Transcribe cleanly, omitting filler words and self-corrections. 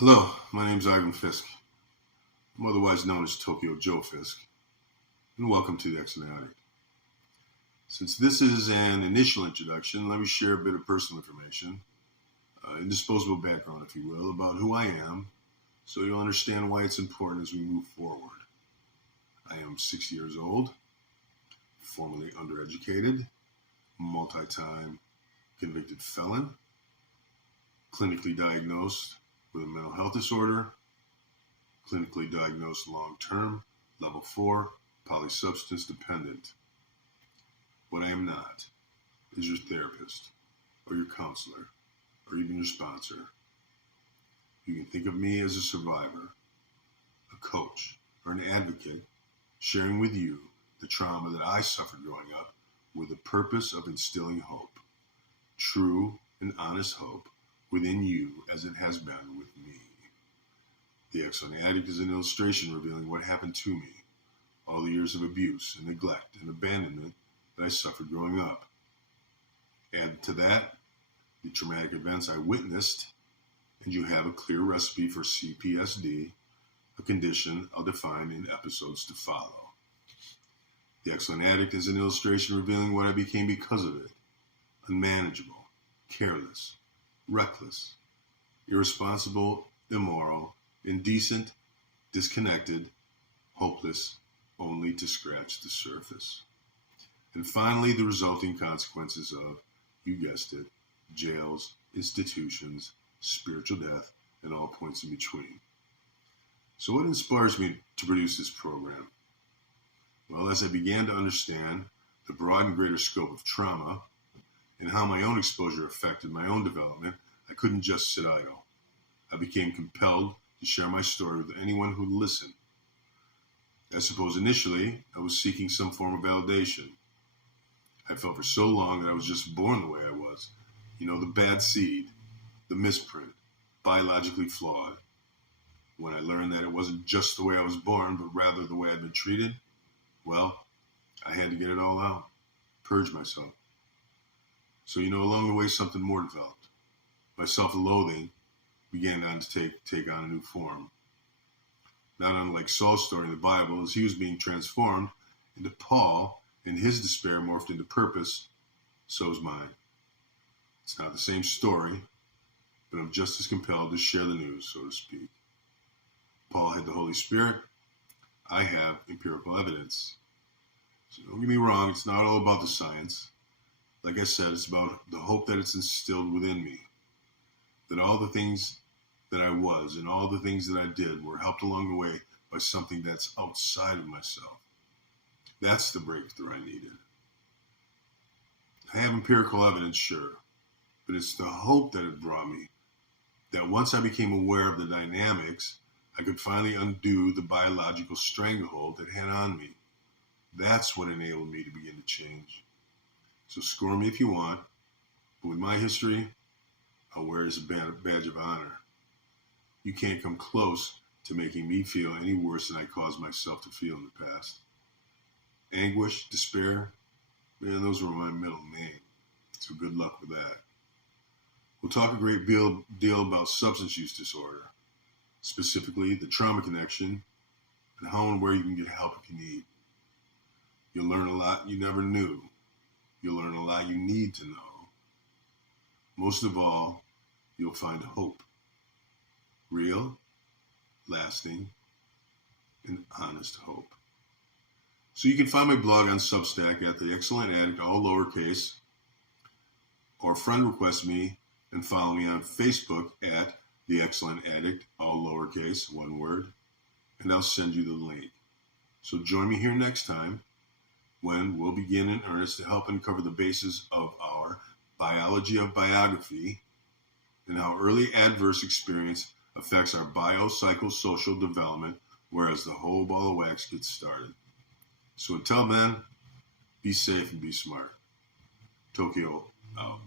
Hello, my name is Ivan Fisk. I'm otherwise known as Tokyo Joe Fisk, and welcome to the Excellent Addict. Since this is an initial introduction, let me share a bit of personal information, indisposable background, if you will, about who I am, so you'll understand why it's important as we move forward. I am 60 years old, formerly undereducated, multi-time convicted felon, clinically diagnosed with a mental health disorder, clinically diagnosed long-term, level 4, polysubstance dependent. What I am not is your therapist or your counselor or even your sponsor. You can think of me as a survivor, a coach, or an advocate sharing with you the trauma that I suffered growing up with the purpose of instilling hope, true and honest hope within you as it has been with me. The Excellent Addict is an illustration revealing what happened to me, all the years of abuse and neglect and abandonment that I suffered growing up. Add to that the traumatic events I witnessed, and you have a clear recipe for CPSD, a condition I'll define in episodes to follow. The Excellent Addict is an illustration revealing what I became because of it: unmanageable, careless, reckless, irresponsible, immoral, indecent, disconnected, hopeless, only to scratch the surface. And finally, the resulting consequences of, you guessed it, jails, institutions, spiritual death, and all points in between. So what inspires me to produce this program? Well, as I began to understand the broad and greater scope of trauma and how my own exposure affected my own development, I couldn't just sit idle. I became compelled to share my story with anyone who would listen. I suppose initially I was seeking some form of validation. I felt for so long that I was just born the way I was. The bad seed, the misprint, biologically flawed. When I learned that it wasn't just the way I was born, but rather the way I'd been treated, well, I had to get it all out, purge myself. So, along the way, something more developed. My self-loathing began to take on a new form. Not unlike Saul's story in the Bible, as he was being transformed into Paul, and his despair morphed into purpose, so is mine. It's not the same story, but I'm just as compelled to share the news, so to speak. Paul had the Holy Spirit. I have empirical evidence. So don't get me wrong, it's not all about the science. Like I said, it's about the hope that it's instilled within me. That all the things that I was and all the things that I did were helped along the way by something that's outside of myself. That's the breakthrough I needed. I have empirical evidence, sure, but it's the hope that it brought me. That once I became aware of the dynamics, I could finally undo the biological stranglehold that had on me. That's what enabled me to begin to change. So score me if you want, but with my history, I'll wear it as a badge of honor. You can't come close to making me feel any worse than I caused myself to feel in the past. Anguish, despair, man, those were my middle name. So good luck with that. We'll talk a great deal about substance use disorder, specifically the trauma connection and how and where you can get help if you need. You'll learn a lot you never knew. You'll learn a lot you need to know. Most of all, you'll find hope. Real, lasting, and honest hope. So you can find my blog on Substack at The Excellent Addict, all lowercase, or friend request me and follow me on Facebook at The Excellent Addict, all lowercase, one word, and I'll send you the link. So join me here next time when we'll begin in earnest to help uncover the basis of our biology of biography and how early adverse experience affects our biopsychosocial development, whereas the whole ball of wax gets started. So until then, be safe and be smart. Tokyo out.